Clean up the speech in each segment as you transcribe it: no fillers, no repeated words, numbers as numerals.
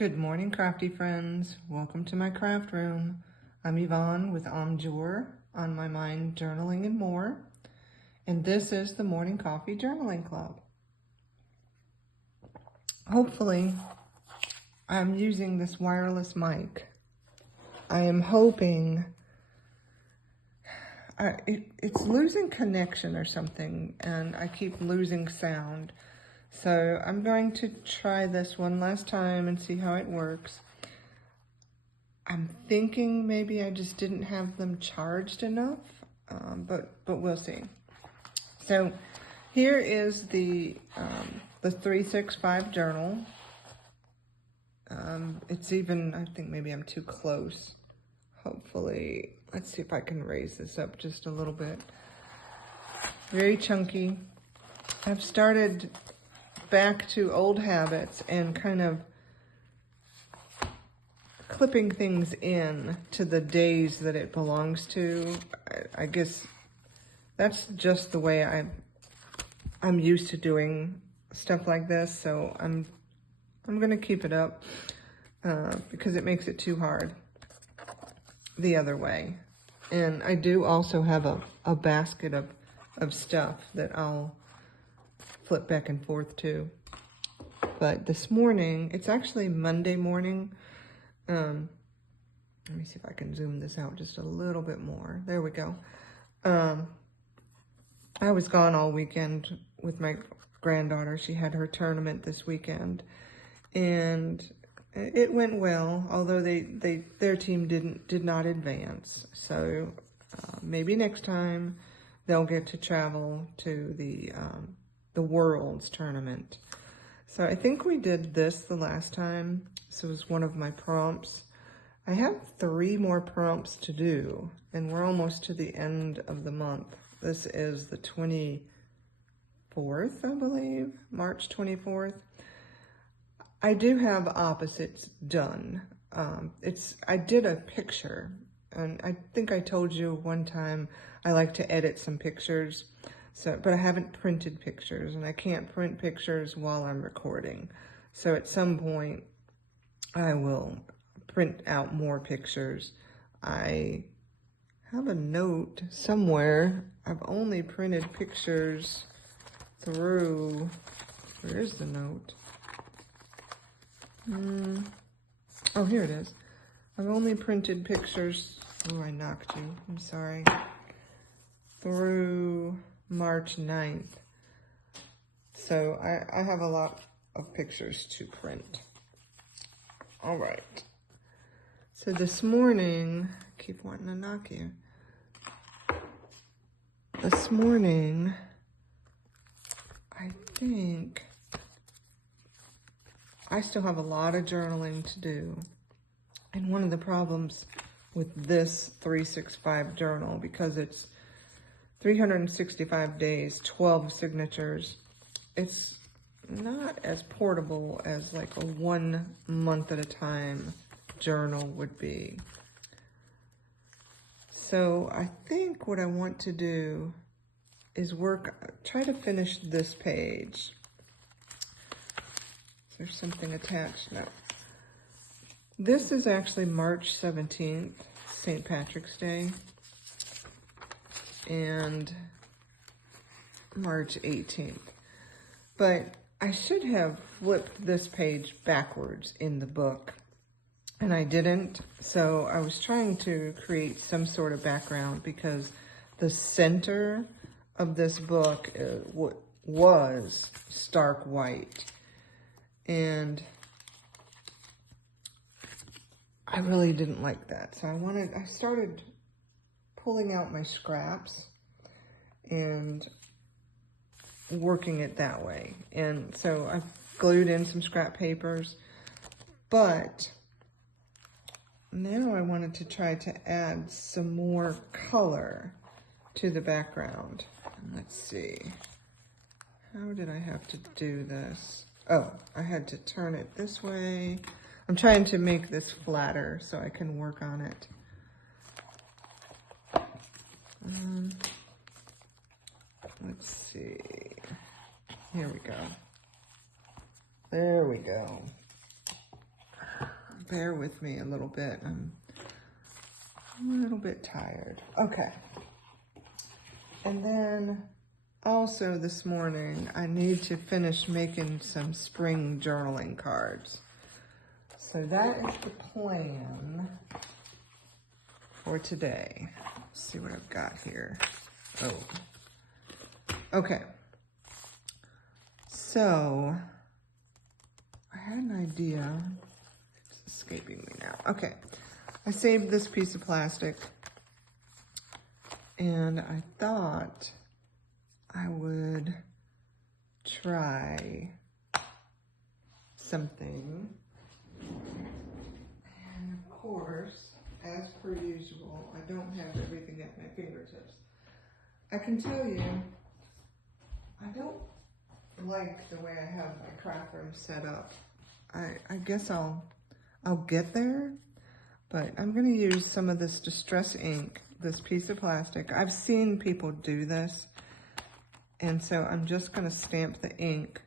Good morning, crafty friends. Welcome to my craft room. I'm Yvonne with Jour, On My Mind Journaling and More. And this is the Morning Coffee Journaling Club. Hopefully, I'm using this wireless mic. I am hoping it's losing connection or something, and I keep losing sound. So I'm going to try this one last time and see how it works. I'm thinking maybe I just didn't have them charged enough, but we'll see. So here is the 365 journal. It's even, I think maybe I'm too close. Hopefully, let's see if I can raise this up just a little bit. Very chunky. I've started back to old habits and kind of clipping things in to the days that it belongs to. I guess that's just the way I'm used to doing stuff like this, so I'm gonna keep it up because it makes it too hard the other way. And I do also have a basket of stuff that I'll flip back and forth to. But this morning, it's actually Monday morning. Let me see if I can zoom this out just a little bit more. There we go. I was gone all weekend with my granddaughter. She had her tournament this weekend, and it went well, although their team did not advance. So maybe next time they'll get to travel to the World's tournament. So I think we did this the last time. This was one of my prompts. I have 3 more prompts to do, and we're almost to the end of the month. This is the 24th, I believe, March 24th. I do have opposites done. I did a picture, and I think I told you one time I like to edit some pictures. But I haven't printed pictures, and I can't print pictures while I'm recording. So at some point, I will print out more pictures. I have a note somewhere. I've only printed pictures through, where is the note? Oh, here it is. I've only printed pictures, oh, I knocked you, I'm sorry, through March 9th. So I have a lot of pictures to print. All right. So this morning, I keep wanting to knock you. This morning, I think I still have a lot of journaling to do. And one of the problems with this 365 journal, because it's 365 days, 12 signatures, it's not as portable as like a 1 month at a time journal would be. So I think what I want to do is try to finish this page. There's something attached now. This is actually March 17th, St. Patrick's Day, and March 18th. But I should have flipped this page backwards in the book, and I didn't. So I was trying to create some sort of background because the center of this book was stark white. And I really didn't like that. So I started pulling out my scraps and working it that way. And so I glued in some scrap papers, but now I wanted to try to add some more color to the background. Let's see. How did I have to do this? Oh, I had to turn it this way. I'm trying to make this flatter so I can work on it. Let's see. Here we go. There we go. bear with me a little bit. I'm a little bit tired. Okay. And then also this morning, I need to finish making some spring journaling cards. So that is the plan for today. Let's see what I've got here. Oh. Okay. So, I had an idea. It's escaping me now. Okay. I saved this piece of plastic, and I thought I would try something. And of course, as per usual, I don't have everything at my fingertips. I can tell you, I don't like the way I have my craft room set up. I guess I'll get there, but I'm gonna use some of this distress ink, this piece of plastic. I've seen people do this, and so I'm just gonna stamp the ink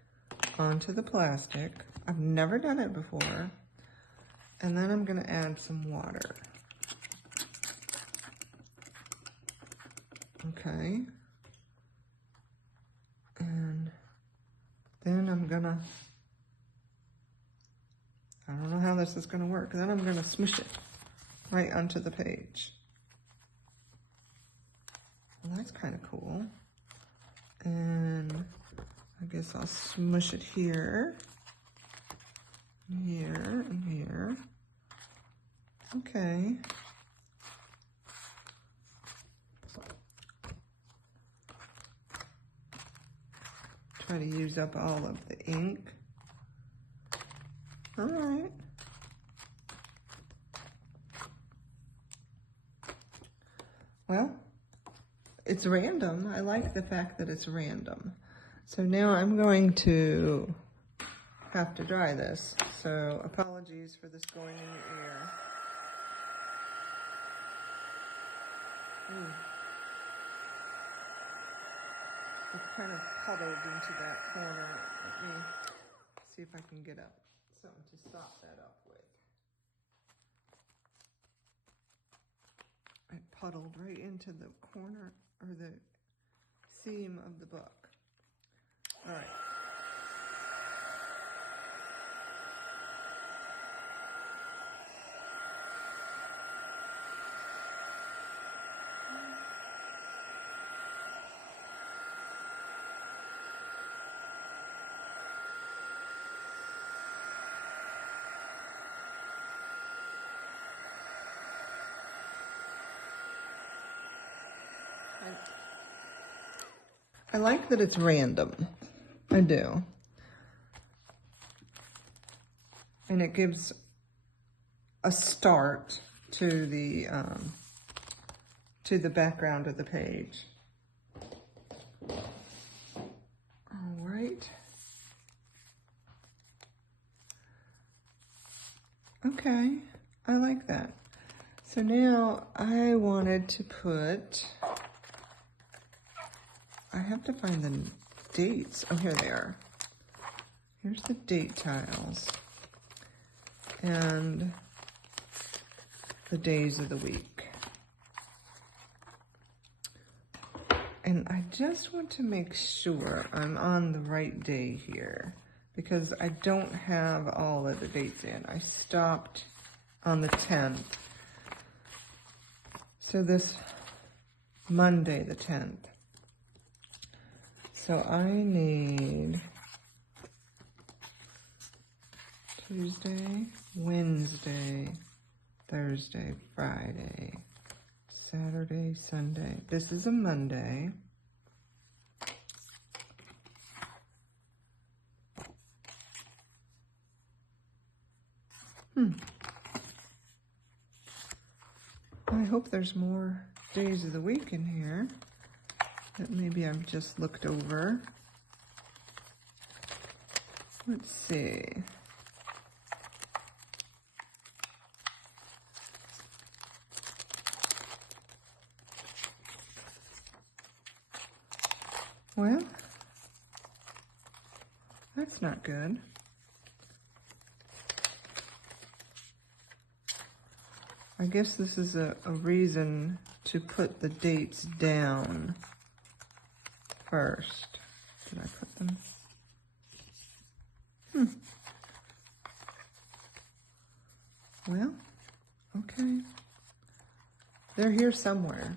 onto the plastic. I've never done it before. And then I'm gonna add some water. Okay. And then I'm gonna, I don't know how this is gonna work. Then I'm gonna smush it right onto the page. Well, that's kind of cool. And I guess I'll smush it here, and here, and here. Okay. Try to use up all of the ink. All right. Well, it's random. I like the fact that it's random. So now I'm going to have to dry this. So apologies for this going in your ear. It's kind of puddled into that corner. Let me see if I can get up something to stop that up with. It puddled right into the corner or the seam of the book. All right. I like that it's random. I do. And it gives a start to the background of the page. All right. Okay, I like that. So now I wanted to put, I have to find the dates. Oh, here they are. Here's the date tiles and the days of the week. And I just want to make sure I'm on the right day here because I don't have all of the dates in. I stopped on the 10th. So this Monday, the 10th. So I need Tuesday, Wednesday, Thursday, Friday, Saturday, Sunday. This is a Monday. I hope there's more days of the week in here that maybe I've just looked over. Let's see. Well, that's not good. I guess this is a reason to put the dates down first. Did I put them? Well, okay. They're here somewhere.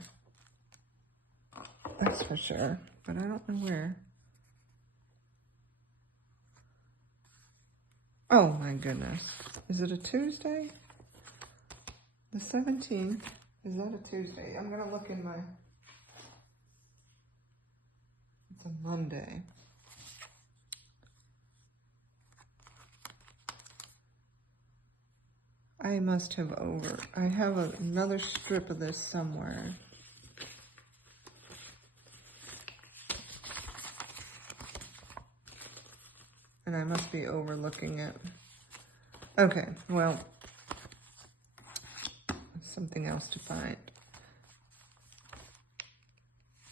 That's for sure, but I don't know where. Oh my goodness. Is it a Tuesday? The 17th. Is that a Tuesday? I'm gonna look in my... It's a Monday. I must have I have another strip of this somewhere. And I must be overlooking it. Okay, well, something else to find.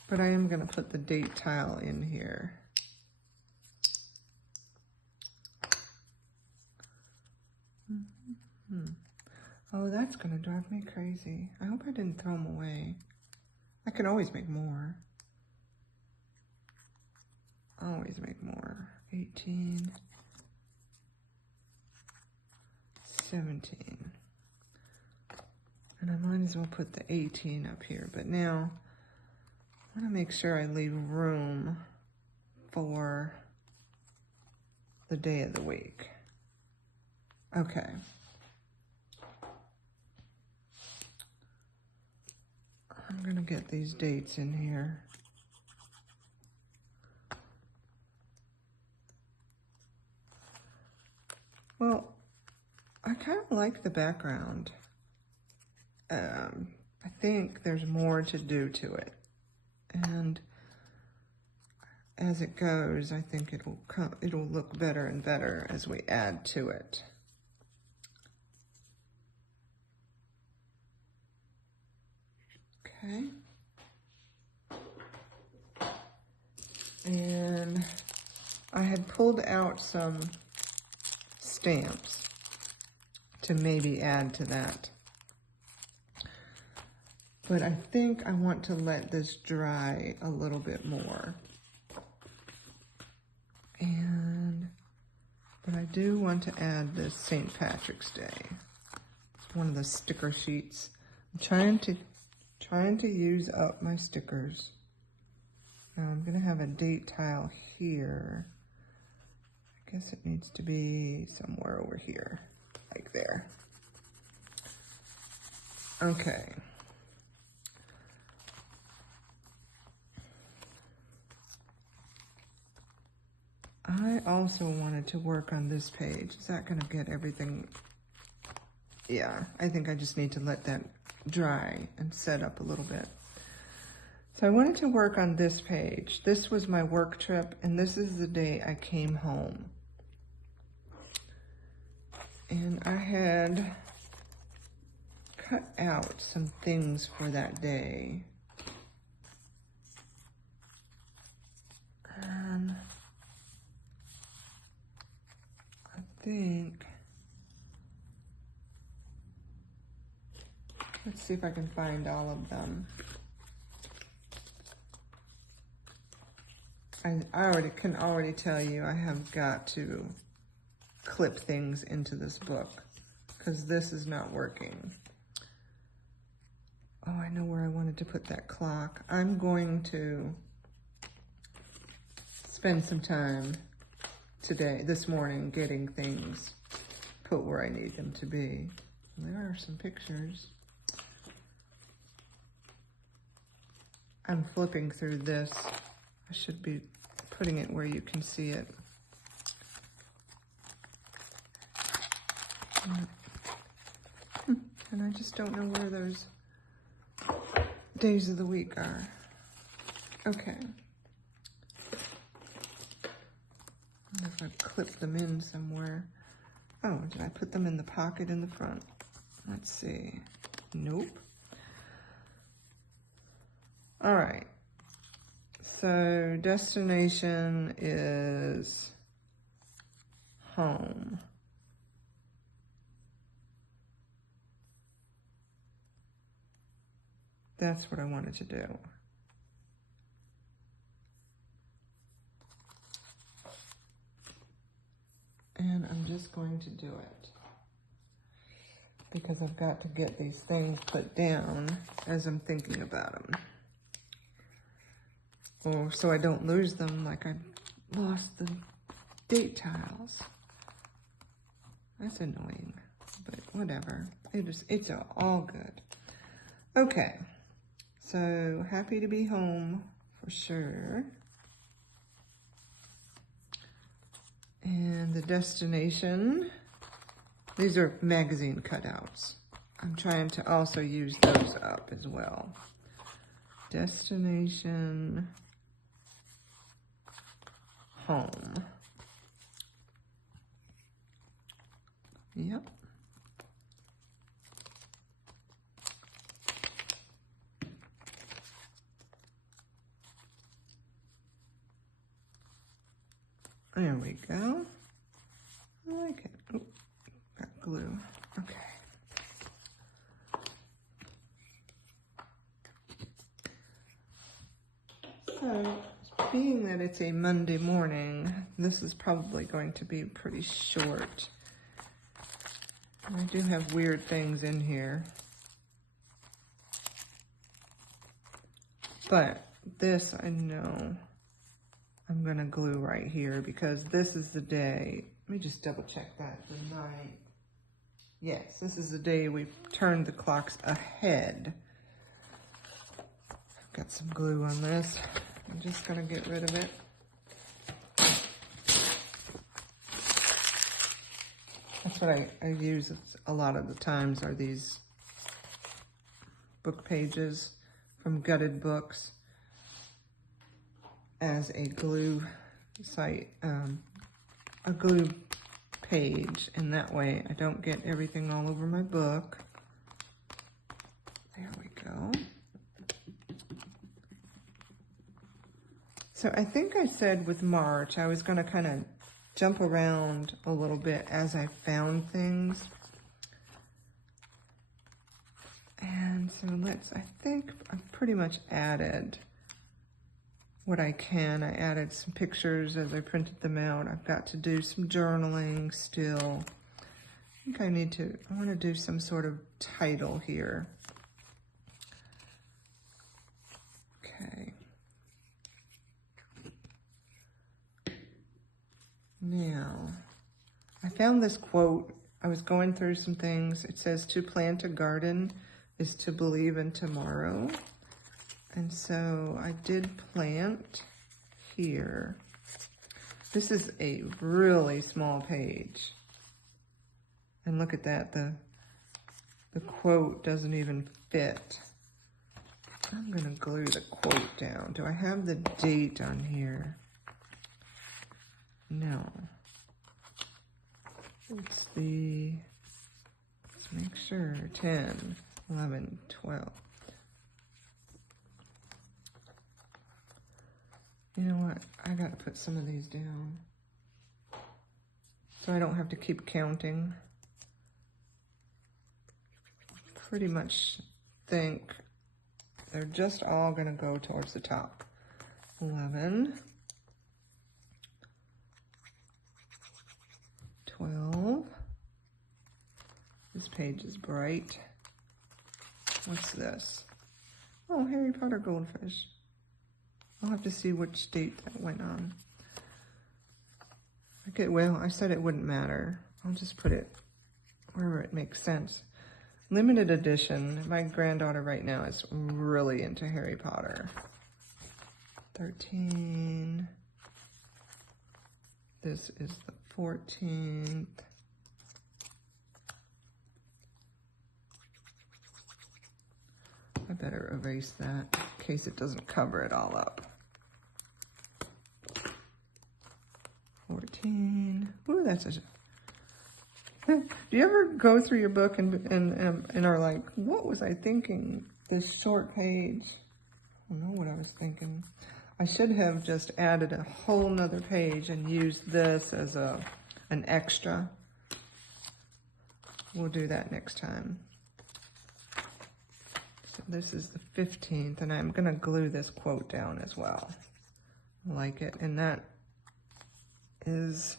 But I am going to put the date tile in here. Oh, that's going to drive me crazy. I hope I didn't throw them away. I can always make more. Always make more. 18, 17. And I might as well put the 18 up here. But now, I want to make sure I leave room for the day of the week. Okay. I'm going to get these dates in here. Well, I kind of like the background. I think there's more to do to it. And as it goes, I think it'll look better and better as we add to it. Okay. And I had pulled out some stamps to maybe add to that. But I think I want to let this dry a little bit more. But I do want to add this St. Patrick's Day. It's one of the sticker sheets. I'm trying to use up my stickers. Now I'm gonna have a date tile here. I guess it needs to be somewhere over here, like there. Okay. I also wanted to work on this page. Is that gonna get everything? Yeah, I think I just need to let that dry and set up a little bit. So I wanted to work on this page. This was my work trip, and this is the day I came home. And I had cut out some things for that day. And I think, let's see if I can find all of them. I can already tell you I have got to clip things into this book because this is not working. Oh, I know where I wanted to put that clock. I'm going to spend some time this morning, getting things put where I need them to be. There are some pictures. I'm flipping through this. I should be putting it where you can see it. And I just don't know where those days of the week are. Okay. I wonder if I clipped them in somewhere. Oh, did I put them in the pocket in the front? Let's see. Nope. All right. So destination is home. That's what I wanted to do. And I'm just going to do it because I've got to get these things put down as I'm thinking about them. Or so I don't lose them like I lost the date tiles. That's annoying, but whatever. It's all good. Okay, so happy to be home for sure. And the destination, these are magazine cutouts. I'm trying to also use those up as well. Destination, home. Yep. There we go. I like it. Oh, got glue. Okay. So, being that it's a Monday morning, this is probably going to be pretty short. I do have weird things in here. But this I know I'm gonna glue right here because this is the day. Let me just double check that. The night. Yes, this is the day we've turned the clocks ahead. I've got some glue on this. I'm just gonna get rid of it. That's what I use a lot of the times are these book pages from Gutted Books as a glue site, a glue page, and that way I don't get everything all over my book. There we go. So I think I said with March I was going to kind of jump around a little bit as I found things. And so I think I've pretty much added what I can. I added some pictures as I printed them out. I've got to do some journaling still. I think I want to do some sort of title here. Okay. Now, I found this quote. I was going through some things. It says, to plant a garden is to believe in tomorrow. And so I did plant here. This is a really small page. And look at that, the quote doesn't even fit. I'm gonna glue the quote down. Do I have the date on here? No. Let's make sure, 10, 11, 12. You know what? I gotta put some of these down so I don't have to keep counting. Pretty much think they're just all gonna go towards the top. 11, 12. This page is bright. What's this? Oh, Harry Potter goldfish. I'll have to see which date that went on. Okay, well, I said it wouldn't matter. I'll just put it wherever it makes sense. Limited edition. My granddaughter right now is really into Harry Potter. 13. This is the 14th. I better erase that in case it doesn't cover it all up. 14. Ooh, that's a... Do you ever go through your book and are like, what was I thinking? This short page. I don't know what I was thinking. I should have just added a whole nother page and used this as an extra. We'll do that next time. So this is the 15th, and I'm gonna glue this quote down as well. I like it, and that is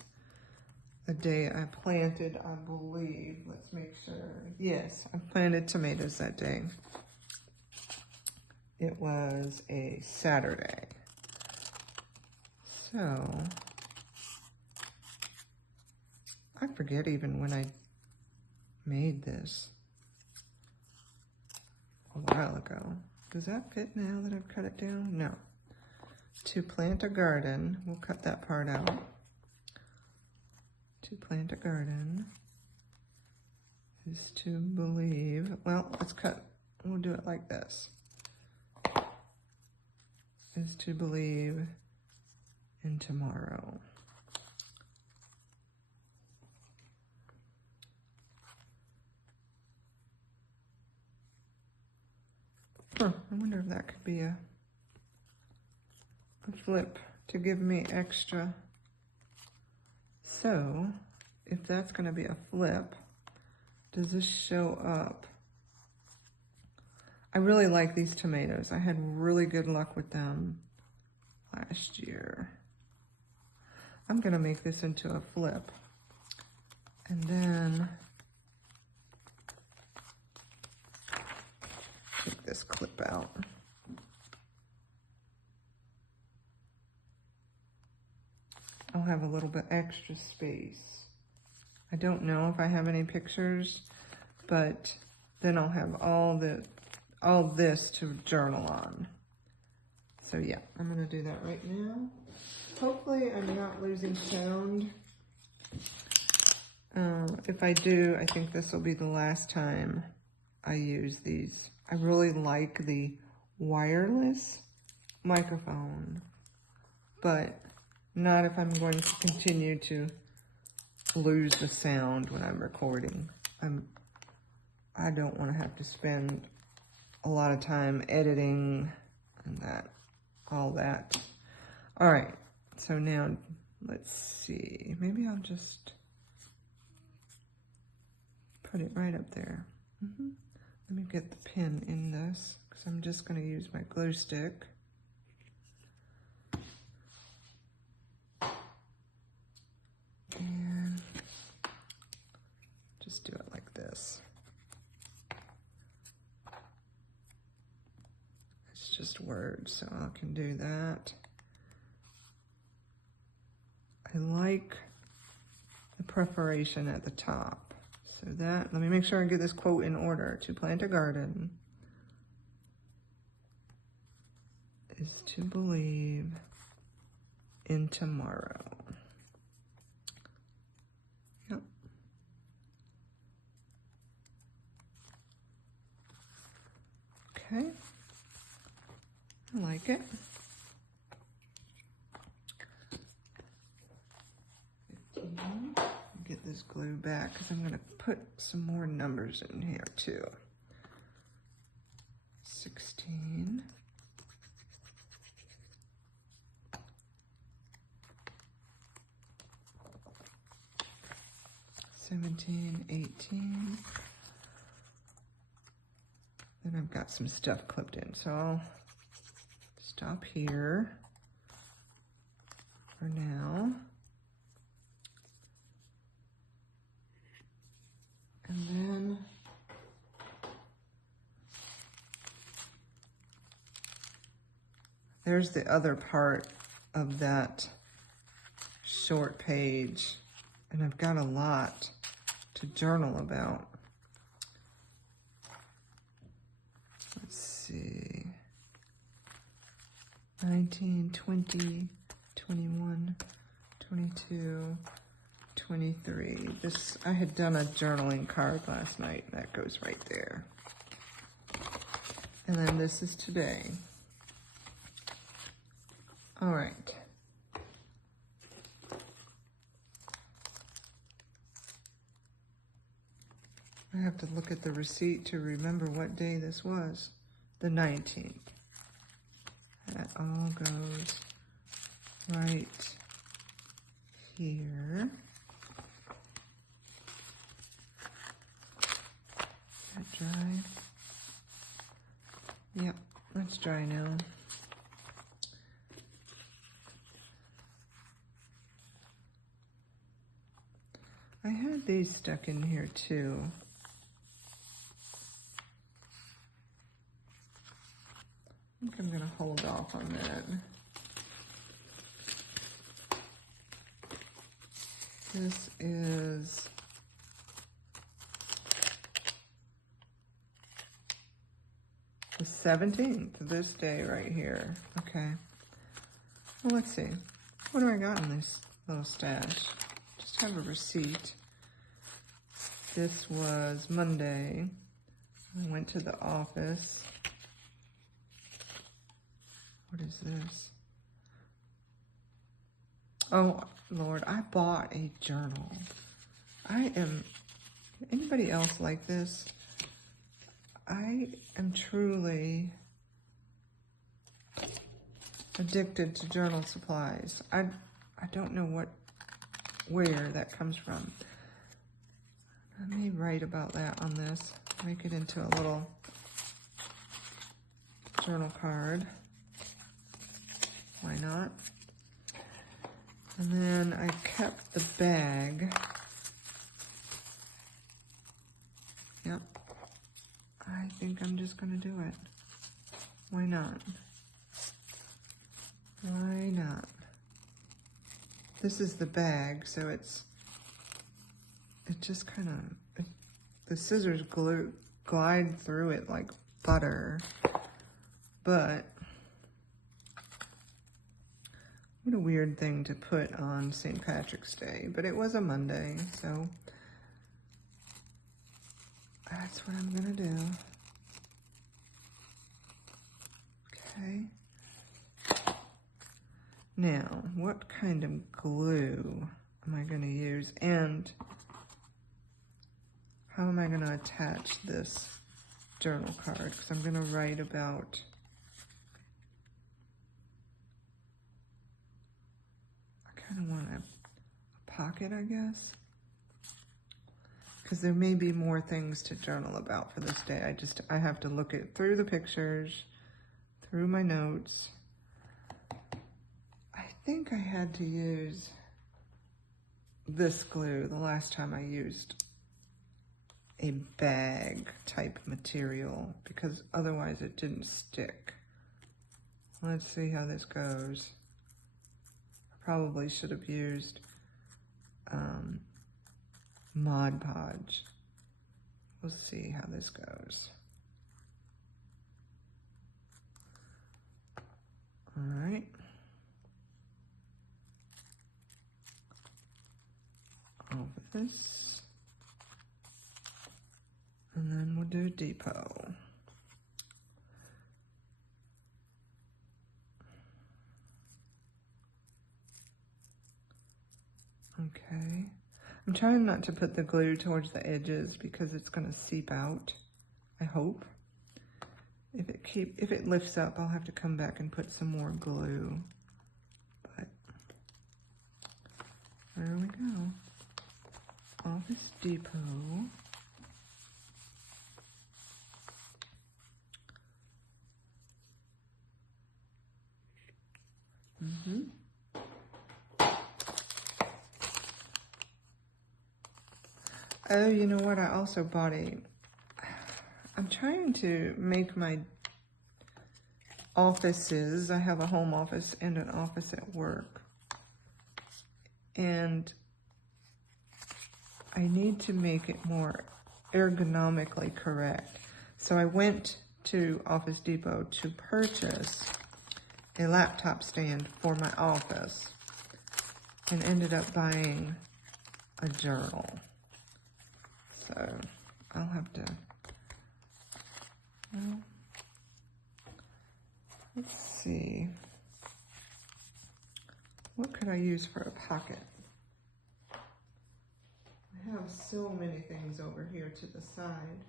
the day I planted, I believe. Let's make sure. Yes, I planted tomatoes that day. It was a Saturday. So, I forget even when I made this a while ago. Does that fit now that I've cut it down? No. To plant a garden, we'll cut that part out. To plant a garden is to believe, well, we'll do it like this. Is to believe in tomorrow. Huh, I wonder if that could be a flip to give me extra. So, if that's going to be a flip, does this show up? I really like these tomatoes. I had really good luck with them last year. I'm going to make this into a flip. And then take this clip out. I'll have a little bit extra space. I don't know if I have any pictures, but then I'll have all this to journal on. So yeah, I'm gonna do that right now. Hopefully I'm not losing sound. If I do, I think this will be the last time I use these. I really like the wireless microphone, but not if I'm going to continue to lose the sound when I'm recording. I don't want to have to spend a lot of time editing and all that. All right, so now let's see. Maybe I'll just put it right up there. Let me get the pin in this, because I'm just going to use my glue stick. And just do it like this. It's just words, so I can do that. I like the preparation at the top. So let me make sure I get this quote in order. To plant a garden is to believe in tomorrow. Yep. Okay. I like it. 15. Get this glue back because I'm going to put some more numbers in here too. 16. 17, 18. Then I've got some stuff clipped in, so I'll stop here for now. And then there's the other part of that short page, and I've got a lot to journal about. Let's see, 19, 20, 21, 22, 23. This, I had done a journaling card last night. That goes right there. And then this is today. All right. I have to look at the receipt to remember what day this was. The 19th. That all goes right here. That dry. Yep, that's dry now. I had these stuck in here too. I think I'm gonna hold off on that. This is the 17th, this day right here. Okay. Well, let's see. What do I got in this little stash? Just have a receipt. This was Monday. I went to the office. What is this? Oh, Lord, I bought a journal. Anybody else like this? I am truly addicted to journal supplies. I don't know where that comes from. I may write about that on this. Make it into a little journal card. Why not? And then I kept the bag. Yep. I think I'm just gonna do it. Why not? Why not? This is the bag, so it just kind of, the scissors glide through it like butter. But what a weird thing to put on St. Patrick's Day, but it was a Monday, so that's what I'm gonna do. Okay. Now, what kind of glue am I gonna use, and how am I gonna attach this journal card? Because I'm gonna write about kind of want a pocket, I guess, because there may be more things to journal about for this day. I have to look through the pictures, through my notes. I think I had to use this glue the last time I used a bag type material, because otherwise it didn't stick. Let's see how this goes. Probably should have used Mod Podge. We'll see how this goes. All right. Office. And then we'll do depot. Okay. I'm trying not to put the glue towards the edges because it's going to seep out, I hope. If it lifts up, I'll have to come back and put some more glue. But there we go. Office Depot. Oh, you know what? I also bought I'm trying to make my offices, I have a home office and an office at work. And I need to make it more ergonomically correct. So I went to Office Depot to purchase a laptop stand for my office and ended up buying a journal. So I'll have to, well, let's see. What could I use for a pocket? I have so many things over here to the side,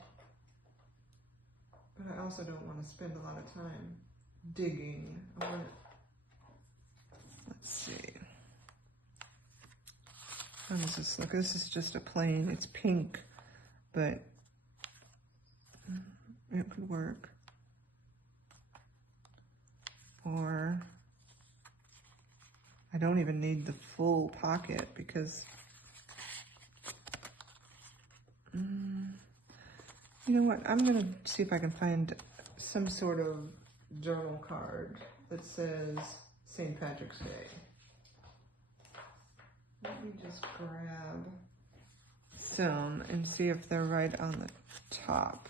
but I also don't want to spend a lot of time digging. Let's see. How does this look? This is just a plain, it's pink, but it could work. or I don't even need the full pocket because, you know what, I'm gonna see if I can find some sort of journal card that says St. Patrick's Day. Let me just grab some and see if they're right on the top.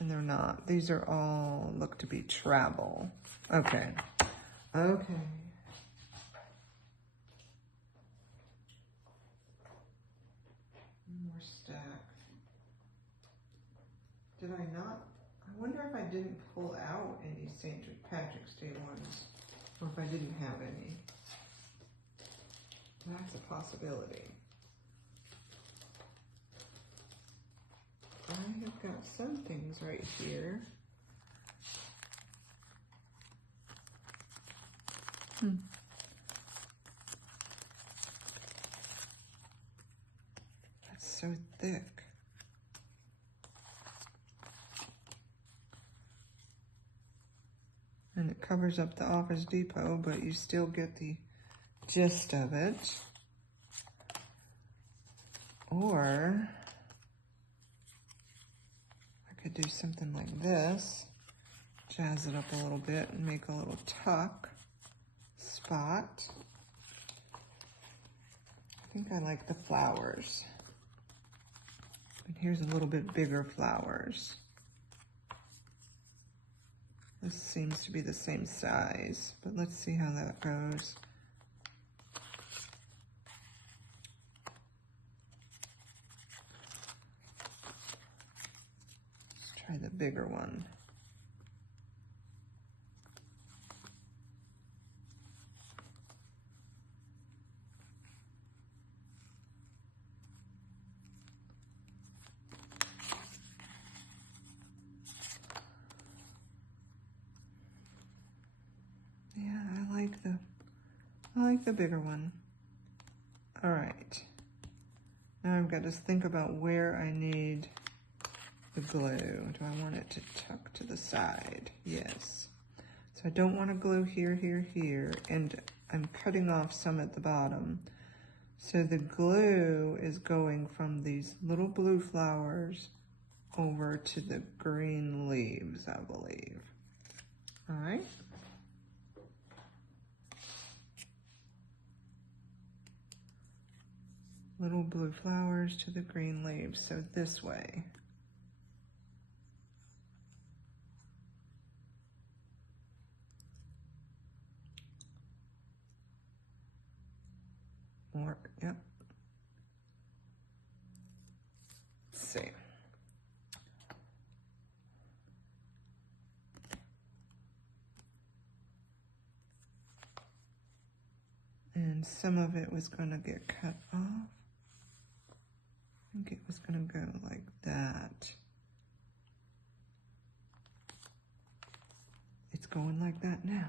And they're not. These are all look to be travel. Okay. Okay. More stacks. Did I not? I wonder if I didn't pull out any St. Patrick's Day ones, or if I didn't have any. That's a possibility. I have got some things right here. That's so thick. And it covers up the Office Depot, but you still get the gist of it. Or I could do something like this, jazz it up a little bit and make a little tuck spot. I think I like the flowers. But here's a little bit bigger flowers. This seems to be the same size, but let's see how that goes. Let's try the bigger one. Yeah, I like the bigger one. All right. Now I've got to think about where I need the glue. Do I want it to tuck to the side? Yes. So I don't want to glue here, here, here, and I'm cutting off some at the bottom. So the glue is going from these little blue flowers over to the green leaves, I believe. All right. Little blue flowers to the green leaves, so this way. Or, yep. Let's see. And some of it was going to get cut off. I think it was going to go like that. It's going like that now.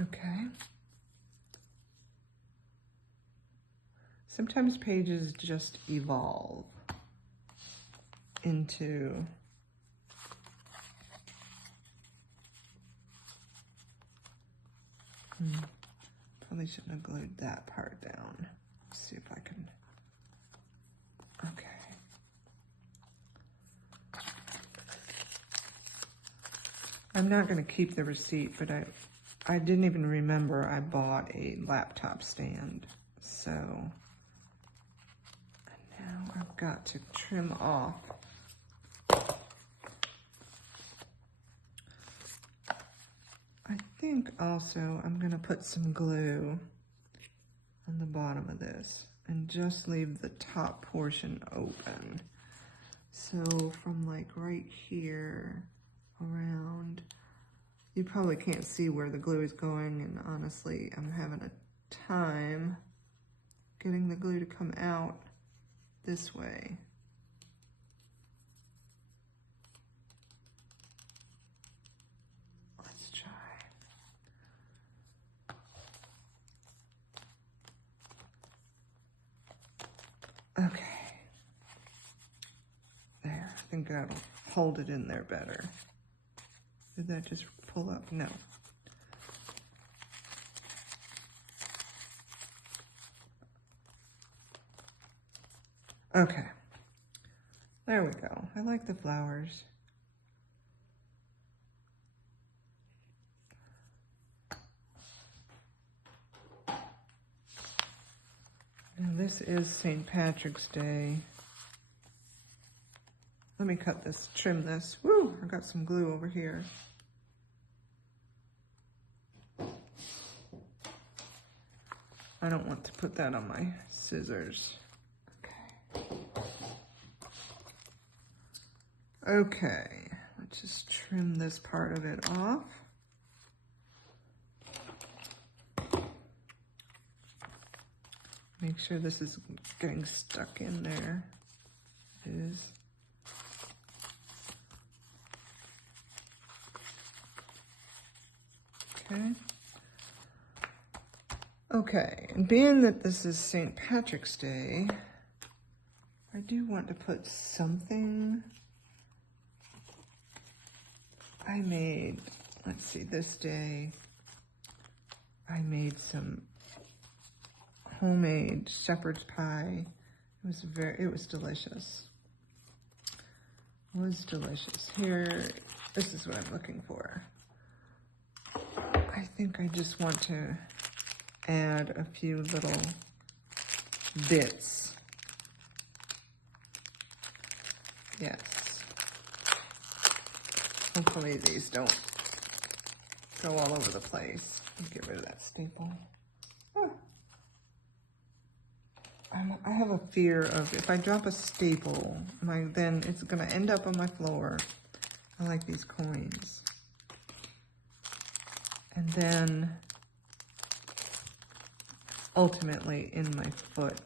Okay. Sometimes pages just evolve into probably shouldn't have glued that part down. Let's see if I can. Okay. I'm not going to keep the receipt, but I didn't even remember I bought a laptop stand. So now I've got to trim off. I think also I'm going to put some glue on the bottom of this and just leave the top portion open. So from like right here around, you probably can't see where the glue is going, and honestly I'm having a time getting the glue to come out this way. Let's try. Okay. There, I think that'll hold it in there better. Did that just pull up? No. Okay. There we go. I like the flowers. Now this is St. Patrick's Day. Let me cut this, trim this. Woo! I got some glue over here. I don't want to put that on my scissors. Okay, let's just trim this part of it off. Make sure this is getting stuck in there. It is. Okay. Okay, and being that this is St. Patrick's Day, I do want to put something. I made, let's see, this day, I made some homemade shepherd's pie. It was delicious. It was delicious. Here, this is what I'm looking for. I think I just want to add a few little bits. Yes. Hopefully these don't go all over the place. Get rid of that staple. Oh. I have a fear of if I drop a staple, then it's gonna end up on my floor. I like these coins. And then ultimately in my foot.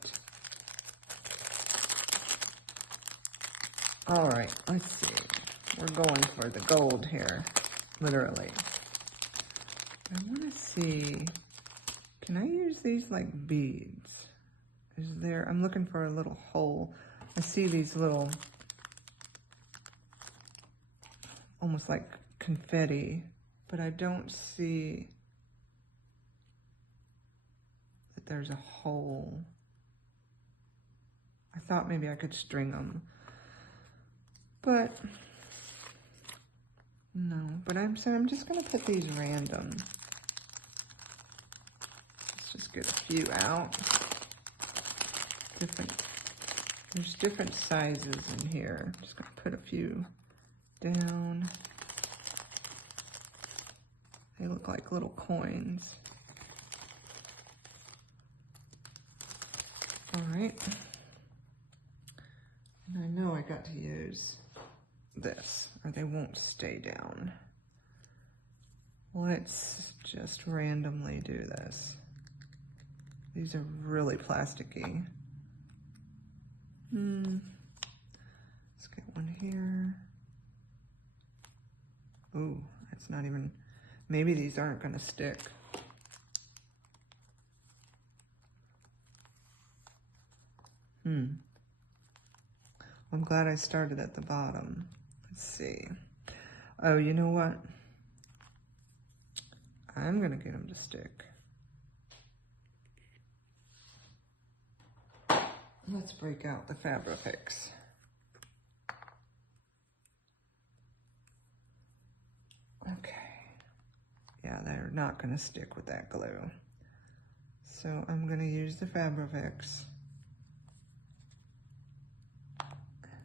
All right, let's see. We're going for the gold here, literally. I want to see, can I use these like beads? I'm looking for a little hole. I see these little, almost like confetti, but I don't see that there's a hole. I thought maybe I could string them, but no, but I'm just gonna put these random. Let's just get a few out. There's different sizes in here. I'm just gonna put a few down. They look like little coins. All right. And I know I got to use this or they won't stay down. Let's just randomly do this. These are really plasticky. Let's get one here. Ooh, it's not even, maybe these aren't gonna stick. I'm glad I started at the bottom. Let's see. Oh, you know what? I'm gonna get them to stick. Let's break out the Fabrifix. Okay. Yeah, they're not gonna stick with that glue. So I'm gonna use the Fabrifix.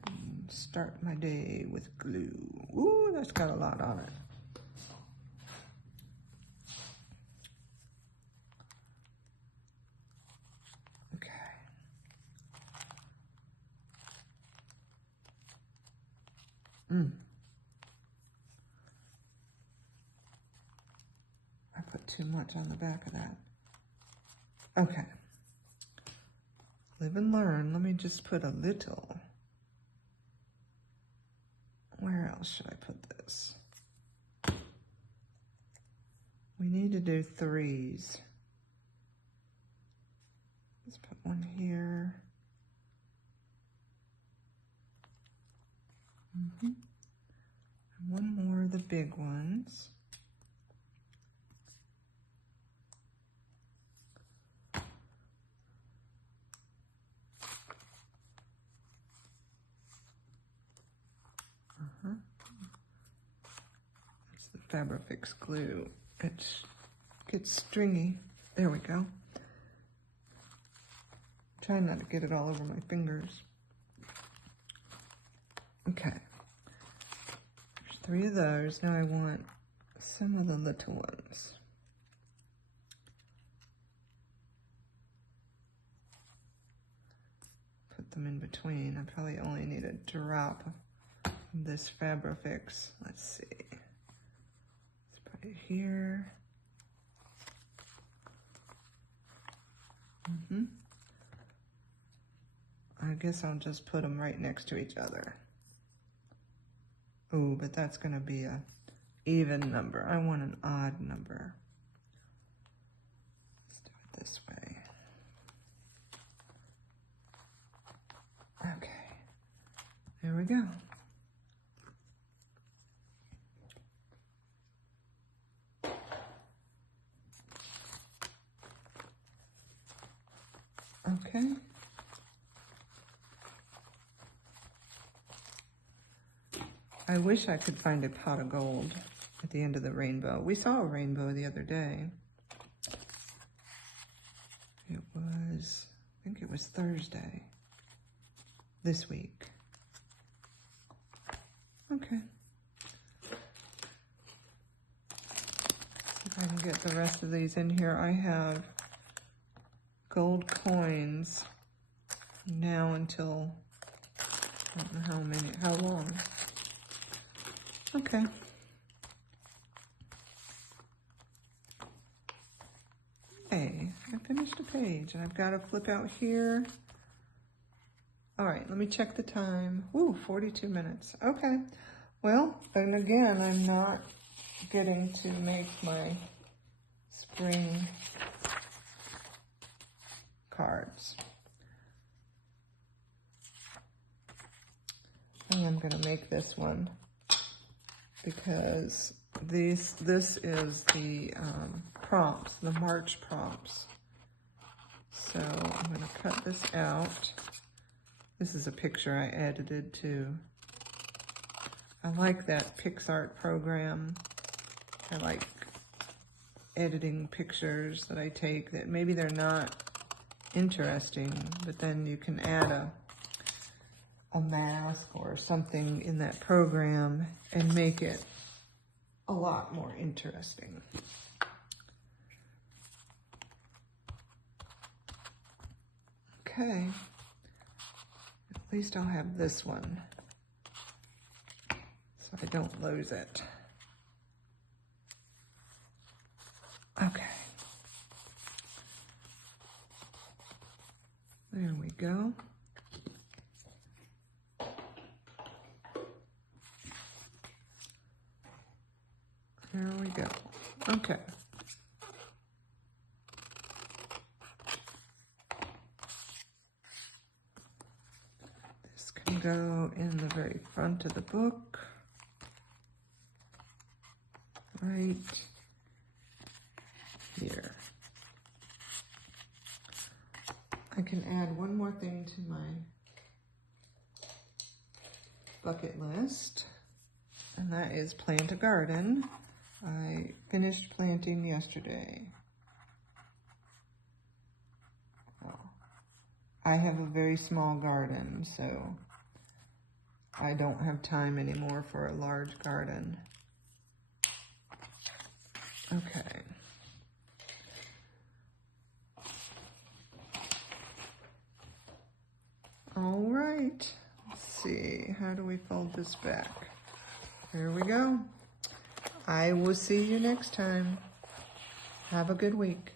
And start my day with glue. Ooh, that's got a lot on it. I put too much on the back of that. Okay. Live and learn. Let me just put a little. Where else should I put this? We need to do threes. Let's put one here. And one more are the big ones. It's the Fabrifix glue. It gets stringy. There we go. Try not to get it all over my fingers. Okay. There's 3 of those. Now I want some of the little ones. Put them in between. I probably only need a drop of this Fabrifix. Let's see. Let's put it here. I guess I'll just put them right next to each other. Ooh, but that's going to be a even number. I want an odd number. Let's do it this way. Okay. There we go. Okay. I wish I could find a pot of gold at the end of the rainbow. We saw a rainbow the other day. It was, I think it was Thursday this week. Okay. If I can get the rest of these in here. I have gold coins now until, I don't know how long. Okay. Hey, I finished a page and I've got to flip out here. All right, let me check the time. Ooh, 42 minutes. Okay. Well, and again, I'm not getting to make my spring cards. I am going to make this one because this is the prompts, the March prompts. So I'm going to cut this out. This is a picture I edited too. I like that PixArt program. I like editing pictures that I take that maybe they're not interesting, but then you can add a mask or something in that program and make it a lot more interesting. Okay, at least I'll have this one so I don't lose it. Okay. There we go. There we go. Okay. This can go in the very front of the book. Right here. I can add one more thing to my bucket list, and that is plant a garden. I finished planting yesterday. Well, I have a very small garden, so I don't have time anymore for a large garden. Okay. All right. Let's see. How do we fold this back? There we go. I will see you next time. Have a good week.